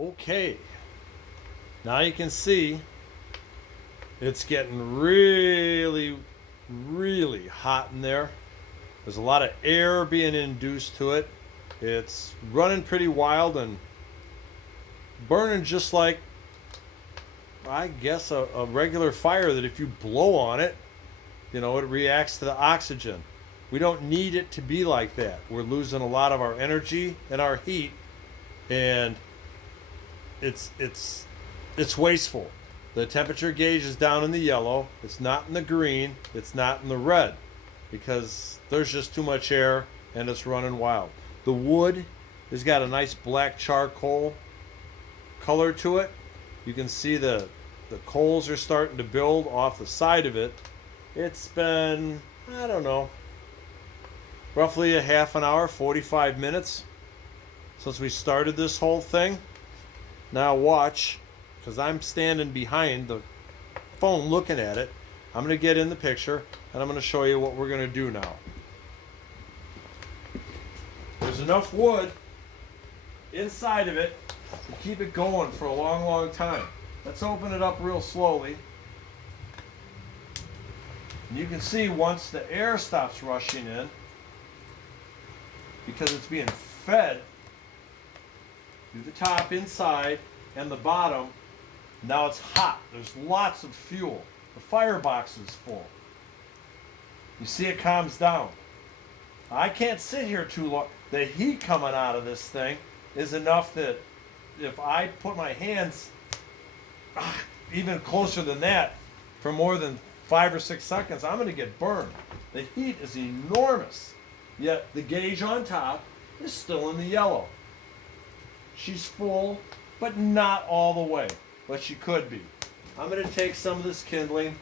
Okay, now you can see it's getting really, really hot in there. There's a lot of air being induced to it. It's running pretty wild and burning just like, I guess, a regular fire that if you blow on it, it reacts to the oxygen. We don't need it to be like that. We're losing a lot of our energy and our heat, and it's wasteful. The temperature gauge is down in the yellow. It's not in the green. It's not in the red because there's just too much air and it's running wild. The wood has got a nice black charcoal color to it. You can see the coals are starting to build off the side of it. It's been, I don't know, roughly a half an hour, 45 minutes since we started this whole thing. Now watch, because I'm standing behind the phone looking at it. I'm going to get in the picture and I'm going to show you what we're going to do now. There's enough wood inside of it to keep it going for a long, long time. Let's open it up real slowly. And you can see once the air stops rushing in, because it's being fed through the top, inside, and the bottom, now it's hot. There's lots of fuel. The firebox is full. You see it calms down. I can't sit here too long. The heat coming out of this thing is enough that if I put my hands even closer than that for more than 5 or 6 seconds, I'm going to get burned. The heat is enormous. Yet the gauge on top is still in the yellow. She's full, but not all the way, but she could be. I'm going to take some of this kindling,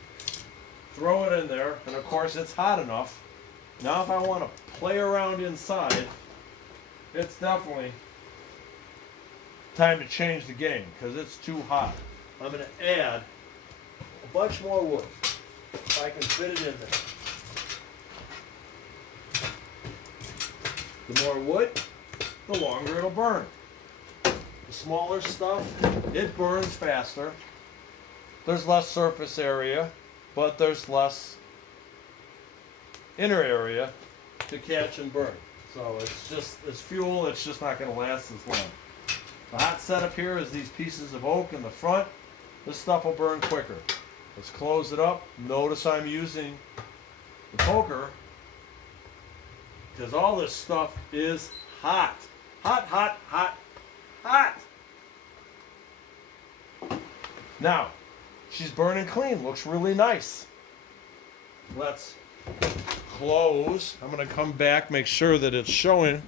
throw it in there, and of course it's hot enough. Now if I want to play around inside, it's definitely time to change the game because it's too hot. I'm going to add a bunch more wood if I can fit it in there. The more wood, the longer it'll burn. The smaller stuff, it burns faster. There's less surface area, but there's less inner area to catch and burn. So it's fuel, it's just not going to last as long. The hot setup here is these pieces of oak in the front. This stuff will burn quicker. Let's close it up. Notice I'm using the poker because all this stuff is hot. Hot, hot, hot, hot. Now, she's burning clean. Looks really nice. Let's close. I'm going to come back, make sure that it's showing.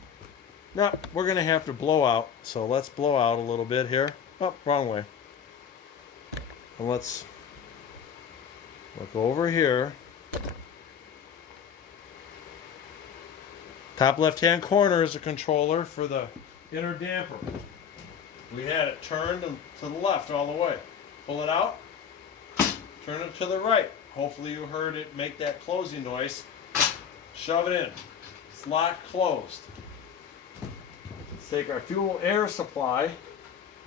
Now, we're going to have to blow out. So let's blow out a little bit here. Oh, wrong way. And let's look over here. Top left-hand corner is a controller for the inner damper. We had it turned to the left all the way. Pull it out, turn it to the right. Hopefully you heard it make that closing noise. Shove it in. It's locked closed. Let's take our fuel air supply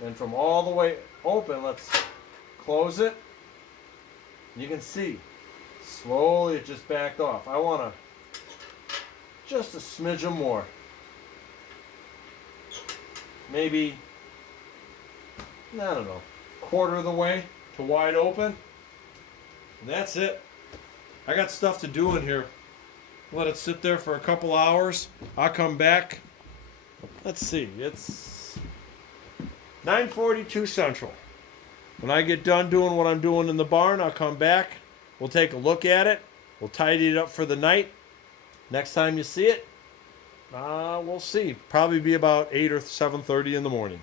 and from all the way open, let's close it. You can see slowly it just backed off. I want to just a smidgen more. Maybe, I don't know, quarter of the way to wide open. And that's it. I got stuff to do in here. Let it sit there for a couple hours. I'll come back. Let's see, it's 9:42 Central. When I get done doing what I'm doing in the barn, I'll come back. We'll take a look at it. We'll tidy it up for the night. Next time you see it, we'll see. Probably be about 8 or 7:30 in the morning.